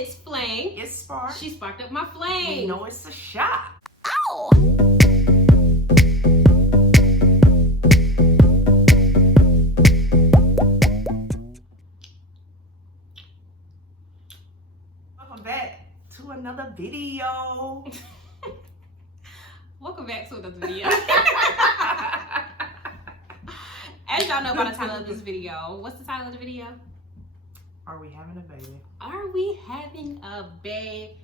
It's Flame. It's Spark. She sparked up my flame. You know it's a shot. Ow! Welcome back to another video. Welcome back to another video. As y'all know by the title of this video, what's the title of the video? Are we having a baby? Are we having a baby?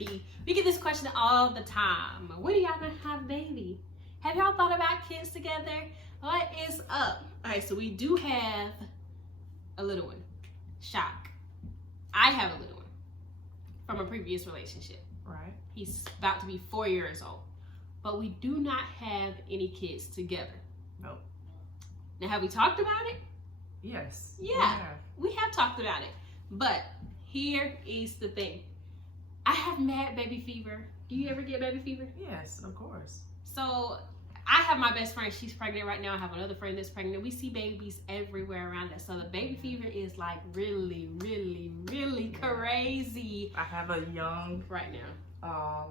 We get this question all the time. When are y'all gonna have a baby? Have y'all thought about kids together? What is up? Alright, so we do have a little one. Shock. I have a little one from a previous relationship. Right. He's about to be 4 years old. But we do not have any kids together. Nope. Now, have we talked about it? Yes. Yeah, we have talked about it. But here is the thing. I have mad baby fever. Do you ever get baby fever? Yes, of course. So I have my best friend. She's pregnant right now. I have another friend that's pregnant. We see babies everywhere around us. So the baby fever is like really, really, really crazy. I have a young right now.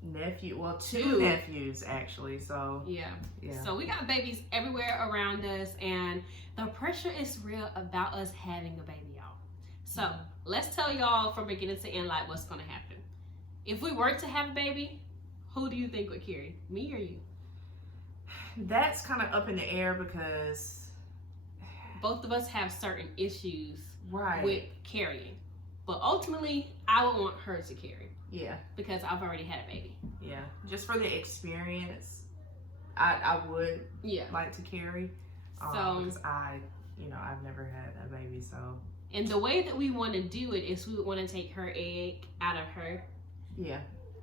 Nephew. Well, two nephews actually. So yeah. Yeah. So we got babies everywhere around us, and the pressure is real about us having a baby, y'all. So let's tell y'all from beginning to end, like, what's gonna happen. If we were to have a baby, who do you think would carry? Me or you? That's kind of up in the air because both of us have certain issues right with carrying. But ultimately, I would want her to carry. Yeah. Because I've already had a baby. Yeah. Just for the experience, I would like to carry. So because I've never had a baby, so. And the way that we want to do it is we would want to take her egg out of her. Yeah.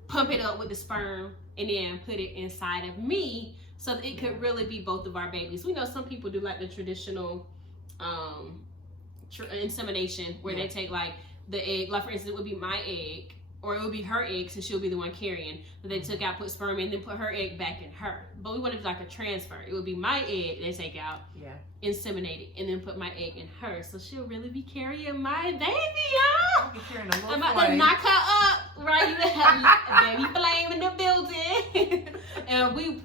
Pump it up with the sperm and then put it inside of me so that it could really be both of our babies. We know some people do like the traditional insemination where they take like the egg, like for instance, it would be my egg or it would be her egg, so she'll be the one carrying. But they took out, put sperm in, then put her egg back in her. But we wanted like a transfer. It would be my egg they take out, inseminate it, and then put my egg in her. So she'll really be carrying my baby, y'all. I'll be carrying a little I'm about to knock her up, right? You have baby Flame in the building. And we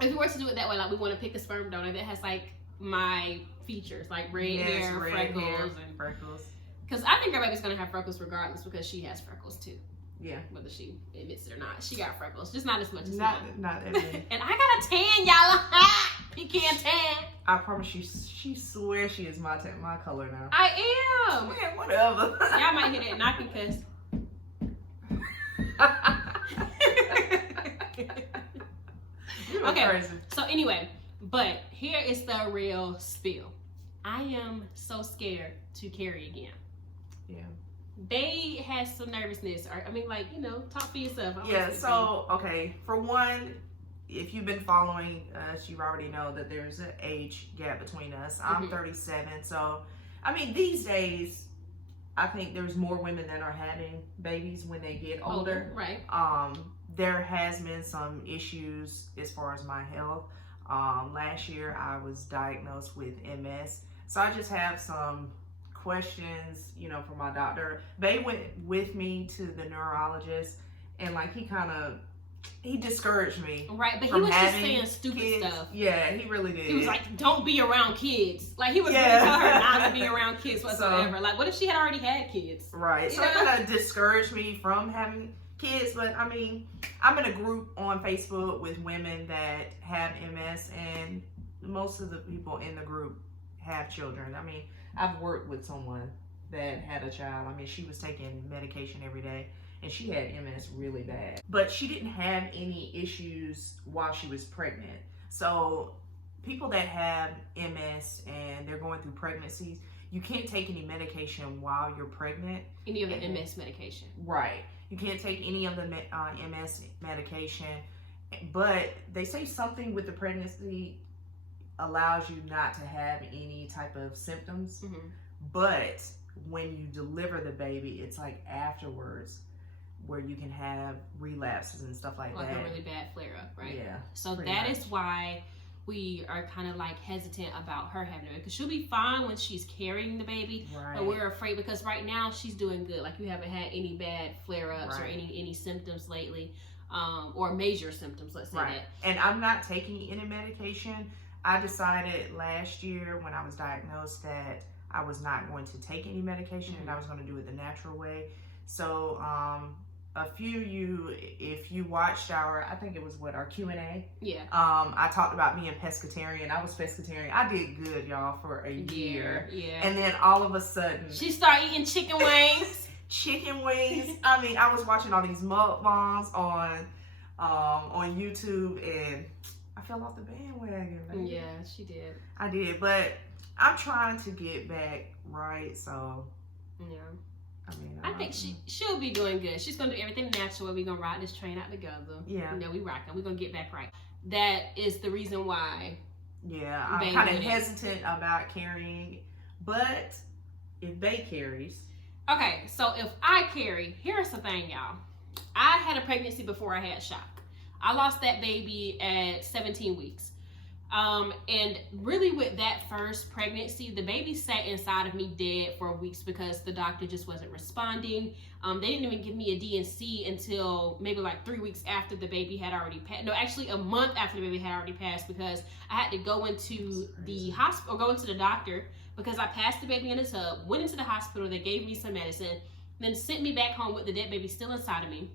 if we were to do it that way, like we want to pick a sperm donor that has like my features, like red hair, freckles. Because I think our baby's gonna have freckles regardless, because she has freckles too. Yeah. Whether she admits it or not, she got freckles, just not as much as not that many. And I got a tan, y'all. Pecan tan. I promise you, she swears she is my color now. I am. Man, whatever. Y'all might hear that knocking because. Okay. Crazy. So anyway, but here is the real spiel. I am so scared to carry again. Yeah. They had some nervousness, or talk for yourself. Yeah. So okay, for one, if you've been following us, you already know that there's an age gap between us. I'm 37, so I mean these days, I think there's more women that are having babies when they get older. Right. There has been some issues as far as my health. Last year I was diagnosed with MS, so I just have some questions, from my doctor. They went with me to the neurologist, and like he discouraged me. Right, but he was just saying stupid stuff. Yeah, he really did. He was like, "Don't be around kids." Like he was really telling her not to be around kids whatsoever. So, like, what if she had already had kids? Right. So it kind of discouraged me from having kids. But I mean, I'm in a group on Facebook with women that have MS, and most of the people in the group have children. I mean, I've worked with someone that had a child. I mean, she was taking medication every day, and she had MS really bad. But she didn't have any issues while she was pregnant. So people that have MS and they're going through pregnancies, you can't take any medication while you're pregnant. Any of the MS medication. Right. You can't take any of the MS medication. But they say something with the pregnancy allows you not to have any type of symptoms. But when you deliver the baby, it's like afterwards where you can have relapses and stuff like that. Like a really bad flare up, right? Yeah. So that is why we are kind of like hesitant about her having it, because she'll be fine when she's carrying the baby, Right. but we're afraid because right now she's doing good. Like, we haven't had any bad flare-ups or Right. any symptoms lately, or major symptoms, let's say Right. that. And I'm not taking any medication. I decided last year when I was diagnosed that I was not going to take any medication, and I was going to do it the natural way. So if you watched I think it was our Q&A. Yeah. I talked about being pescatarian. I was pescatarian. I did good, y'all, for a year. Yeah. And then all of a sudden, She started eating chicken wings. chicken wings. I mean, I was watching all these mukbangs on YouTube, and I fell off the bandwagon. Baby. Yeah, she did. I did, but I'm trying to get back right. So Yeah. I mean, I think she'll be doing good. She's gonna do everything natural. We're gonna ride this train out together. Yeah. You know, we rocking. We're gonna get back right. That is the reason why. Yeah, I'm kind of hesitant about carrying, but if Bay carries. Okay, so if I carry, here's the thing, y'all. I had a pregnancy before I had Shock. I lost that baby at 17 weeks. And really with that first pregnancy, the baby sat inside of me dead for weeks because the doctor just wasn't responding. They didn't even give me a D&C until maybe like 3 weeks after the baby had already passed. No, actually a month after the baby had already passed, because I had to go into the hospital, or go into the doctor, because I passed the baby in a tub, went into the hospital, they gave me some medicine, then sent me back home with the dead baby still inside of me.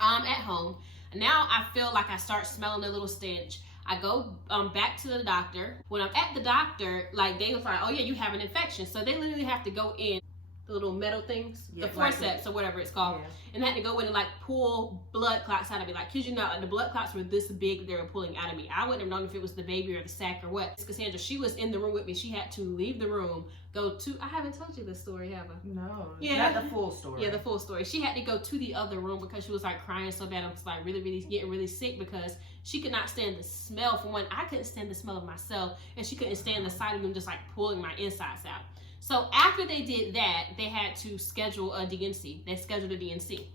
At home. Now I feel like I start smelling a little stench. I go back to the doctor. When I'm at the doctor, like, they was like, oh yeah, you have an infection. So they literally have to go in the little metal things, the forceps or whatever it's called, and they had to go in and like pull blood clots out of me. Like, kid you not, like, the blood clots were this big, they were pulling out of me. I wouldn't have known if it was the baby or the sac or what. Cassandra, she was in the room with me. She had to leave the room, go to, I haven't told you this story, have I? No, yeah, not the full story. Yeah, the full story. She had to go to the other room because she was like crying so bad. I was like really getting really sick because she could not stand the smell. For one, I couldn't stand the smell of myself, and she couldn't stand the sight of them just like pulling my insides out. So after they did that, they had to schedule a D&C. They scheduled a D&C.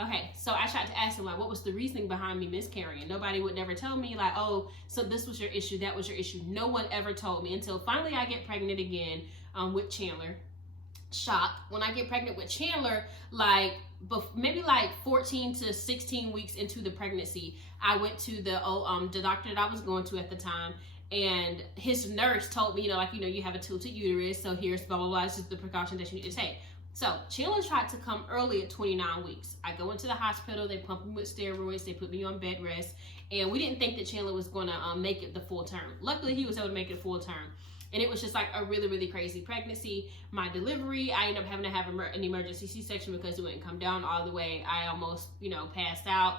Okay, so I tried to ask them, like, what was the reasoning behind me miscarrying? Nobody would never tell me, like, oh, so this was your issue, that was your issue. No one ever told me until finally I get pregnant again with Chandler. Shock. When I get pregnant with Chandler, like, maybe like 14 to 16 weeks into the pregnancy, I went to the doctor that I was going to at the time, and his nurse told me, you have a tilted uterus, so here's blah, blah, blah. This is the precaution that you need to take. So Chandler tried to come early at 29 weeks. I go into the hospital, they pump me with steroids, they put me on bed rest, and we didn't think that Chandler was going to make it the full term. Luckily, he was able to make it full term. And it was just like a really crazy pregnancy. My delivery, I ended up having to have an emergency C-section because it wouldn't come down all the way. I almost, passed out.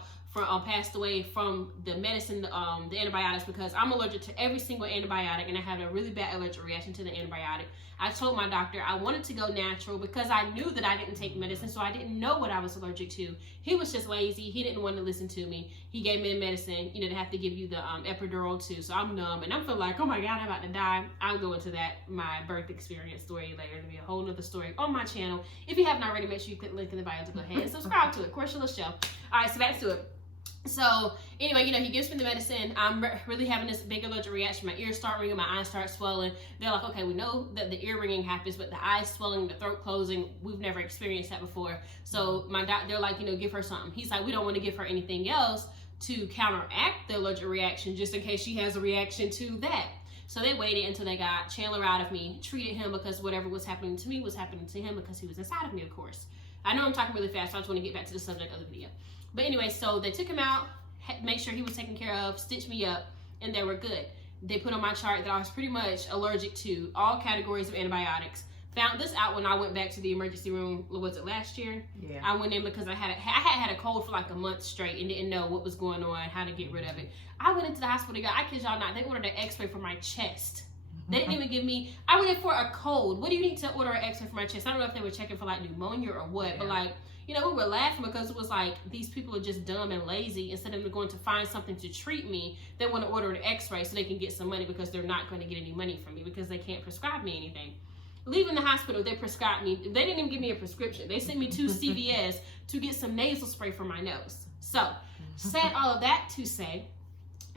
Passed away from the medicine, the antibiotics, because I'm allergic to every single antibiotic, and I had a really bad allergic reaction to the antibiotic. I told my doctor I wanted to go natural because I knew that I didn't take medicine, so I didn't know what I was allergic to. He was just lazy. He didn't want to listen to me. He gave me the medicine, they have to give you the epidural too, so I'm numb, and I'm feeling like, oh my God, I'm about to die. I'll go into my birth experience story later. It'll be a whole nother story on my channel. If you haven't already, make sure you click the link in the bio to go ahead and subscribe to it. Commercial show. All right, so back to it. So anyway, he gives me the medicine. I'm really having this big allergic reaction. My ears start ringing, my eyes start swelling. They're like, okay, we know that the ear ringing happens, but the eyes swelling, the throat closing, we've never experienced that before. So my doctor, they're like, give her something. He's like, we don't want to give her anything else to counteract the allergic reaction, just in case she has a reaction to that. So they waited until they got Chandler out of me, treated him, because whatever was happening to me was happening to him because he was inside of me, of course. I know I'm talking really fast, so I just want to get back to the subject of the video. But anyway, so they took him out, make sure he was taken care of, stitched me up, and they were good. They put on my chart that I was pretty much allergic to all categories of antibiotics. Found this out when I went back to the emergency room, was it last year? Yeah. I went in because I had a cold for like a month straight and didn't know what was going on, how to get rid of it. I went into the hospital, I kid y'all not, they ordered an x-ray for my chest. They didn't even give me, I went in for a cold. What do you need to order an x-ray for my chest? I don't know if they were checking for like pneumonia or what, but like, we were laughing because it was like, these people are just dumb and lazy. Instead of them going to find something to treat me, they want to order an x-ray so they can get some money, because they're not going to get any money from me because they can't prescribe me anything. Leaving the hospital, they prescribed me, they didn't even give me a prescription. They sent me to CVS to get some nasal spray for my nose. So, said all of that to say,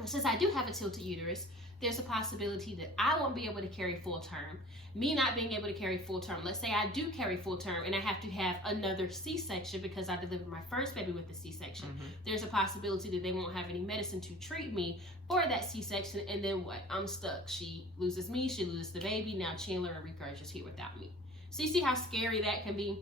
since I do have a tilted uterus, there's a possibility that I won't be able to carry full term. Me not being able to carry full term, let's say I do carry full term and I have to have another C-section because I delivered my first baby with a C-section. There's a possibility that they won't have any medicine to treat me for that C-section, and then what? I'm stuck. She loses me, she loses the baby. Now Chandler and Rika are just here without me. So you see how scary that can be?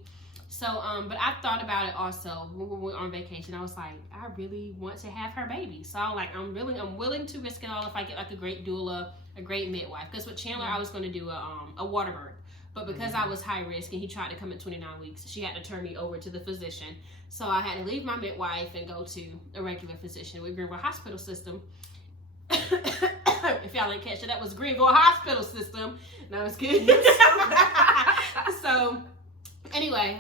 So, but I thought about it also when we went on vacation. I was like, I really want to have her baby. So I'm like, I'm willing to risk it all if I get like a great doula, a great midwife. Because with Chandler, I was going to do a water birth. But because I was high risk and he tried to come at 29 weeks, she had to turn me over to the physician. So I had to leave my midwife and go to a regular physician with Greenville Hospital System. If y'all didn't catch it, that was Greenville Hospital System. No, I was kidding. So anyway,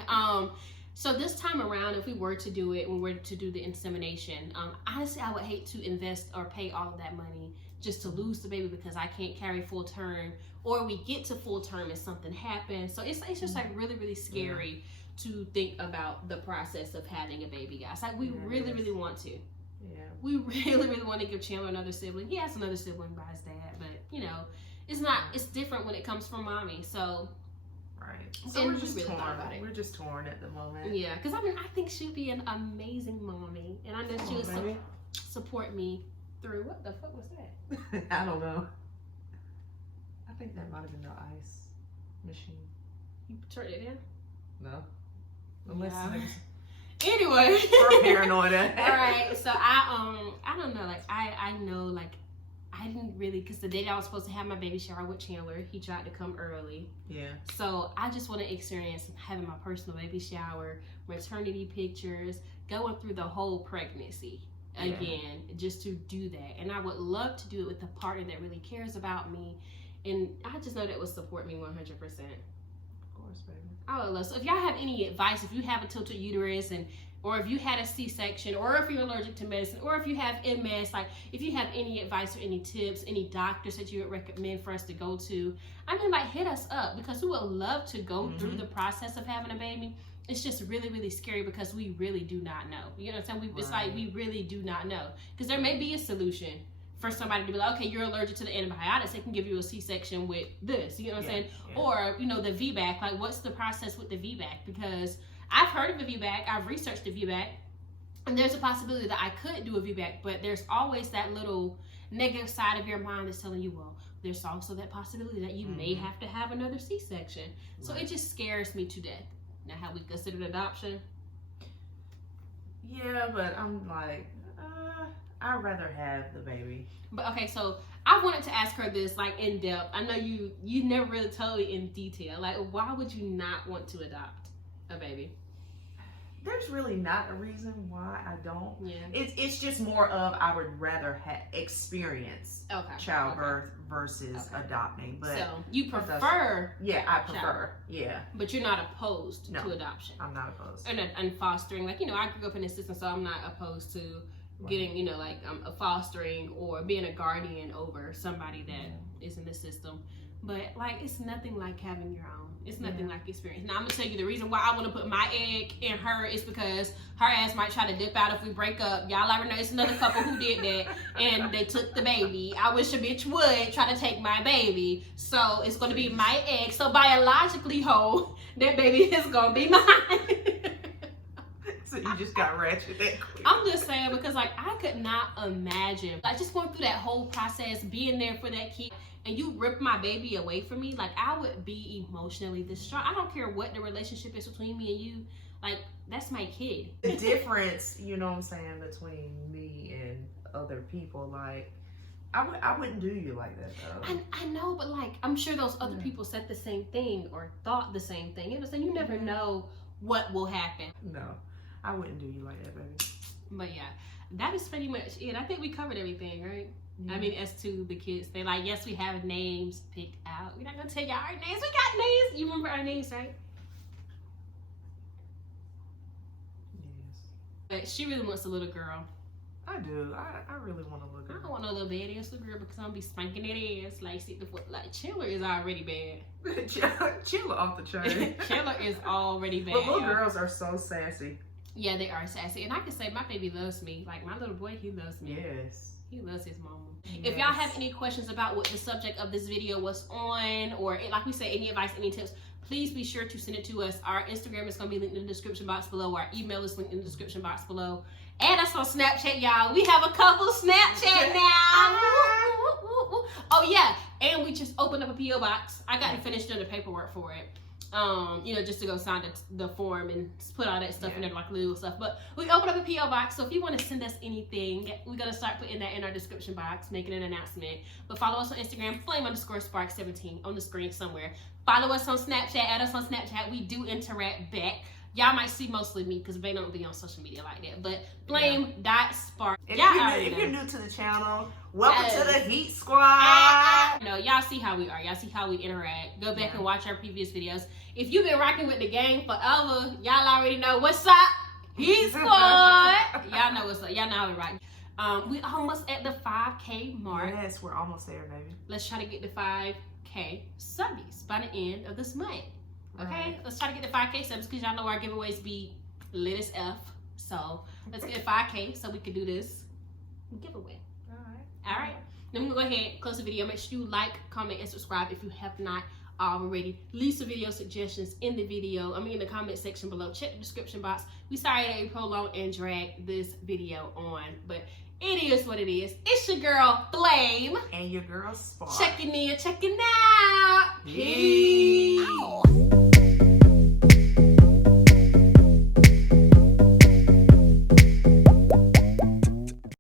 so this time around, if we were to do it, when we were to do the insemination, honestly, I would hate to invest or pay all of that money just to lose the baby because I can't carry full term, or we get to full term and something happens. So it's just like really, really scary to think about the process of having a baby, guys. Like we really, really want to. Yeah. We really, really want to give Chandler another sibling. He has another sibling by his dad, but you know, it's different when it comes from mommy. So. Right. So we're just torn. We're just torn at the moment. Yeah, because I mean, I think she'd be an amazing mommy, and I know she would support me through. What the fuck was that? I don't know. I think that might have been the ice machine. You turned it in? No. Unless anyway. We're paranoid. All right. So I don't know. Like I know like. I didn't really, because the day that I was supposed to have my baby shower with Chandler, he tried to come early. Yeah. So I just want to experience having my personal baby shower, maternity pictures, going through the whole pregnancy again, just to do that. And I would love to do it with a partner that really cares about me. And I just know that would support me 100%. Of course, baby. I would love. So if y'all have any advice, if you have a tilted uterus or if you had a C-section, or if you're allergic to medicine, or if you have MS, like if you have any advice or any tips, any doctors that you would recommend for us to go to, I mean, like hit us up, because we would love to go through the process of having a baby. It's just really, really scary because we really do not know. You know what I'm saying? It's like we really do not know, because there may be a solution for somebody to be like, okay, you're allergic to the antibiotics, they can give you a C-section with this. You know what I'm saying? Yeah. Or, you know, the VBAC, like what's the process with the VBAC? Because I've heard of a VBAC, I've researched a VBAC, and there's a possibility that I could do a VBAC, but there's always that little negative side of your mind that's telling you, well, there's also that possibility that you may have to have another C-section. So it just scares me to death. Now, have we considered adoption? Yeah, but I'm like, I'd rather have the baby. But okay, so I wanted to ask her this, like in depth. I know you never really told me in detail. Like, why would you not want to adopt a baby? There's really not a reason why I don't. Yeah. It's just more of I would rather experience childbirth versus adopting. But so you prefer? Yeah, I prefer. Yeah. But you're not opposed to adoption. I'm not opposed. And fostering, like, you know, I grew up in the system, so I'm not opposed to getting, you know, like a fostering or being a guardian over somebody that is in the system. But like, it's nothing like having your own. It's nothing like experience. Now I'm gonna tell you the reason why I want to put my egg in her is because her ass might try to dip out if we break up. Y'all ever know it's another couple who did that and they took the baby. I wish a bitch would try to take my baby. So it's gonna be my egg. So biologically, that baby is gonna be mine. So you just got ratchet that quick. I'm just saying, because like I could not imagine like just going through that whole process, being there for that kid, and you rip my baby away from me. Like, I would be emotionally distraught. I don't care what the relationship is between me and you. Like, that's my kid. The difference, you know what I'm saying, between me and other people, like, I wouldn't do you like that, though. I know, but like, I'm sure those other people said the same thing or thought the same thing. You know what I'm saying? You never know what will happen. No, I wouldn't do you like that, baby. But yeah, that is pretty much it. I think we covered everything, right? I mean, as to the kids, they like, yes, we have names picked out. We're not gonna tell y'all our names. We got names. You remember our names, right? Yes. But she really wants a little girl. I do. I really want a little girl. I don't want no little badass little girl because I'm gonna be spanking that ass like 6 to 4. Like, Chandler is already bad. Chandler off the chain. Chandler is already bad. But little girls are so sassy. Yeah, they are sassy. And I can say my baby loves me. Like, my little boy, he loves me. Yes. He loves his mama. If y'all have any questions about what the subject of this video was on, or like we say, any advice, any tips, please be sure to send it to us. Our Instagram is going to be linked in the description box below. Our email is linked in the description box below. Add us on Snapchat, y'all. We have a couple Snapchat now. Oh, yeah. And we just opened up a P.O. box. I got to finish doing the paperwork for it. You know, just to go sign the form and put all that stuff in there, like little stuff. But we opened up a P.O. box, so if you want to send us anything, we're going to start putting that in our description box, making an announcement. But follow us on Instagram, flame_spark17 on the screen somewhere. Follow us on Snapchat, add us on Snapchat. We do interact back. Y'all might see mostly me because they don't be on social media like that. But flame.spark. If you're new to the channel, welcome to the Heat Squad. No, y'all see how we are. Y'all see how we interact. Go back and watch our previous videos. If you've been rocking with the gang forever, y'all already know what's up. Heat Squad. Y'all know what's up. Y'all know how we rock. We almost at the 5K mark. Yes, we're almost there, baby. Let's try to get to 5K subbies by the end of this month. Okay, let's try to get to 5K subs because y'all know our giveaways be lit as F. So let's get 5K so we can do this giveaway. All right. Then we're gonna go ahead, close the video. Make sure you like, comment, and subscribe if you have not already. Leave some video suggestions in the video. In the comment section below. Check the description box. We sorry that we prolonged and dragged this video on, but it is what it is. It's your girl Flame and your girl Spark. Checking in, checking out.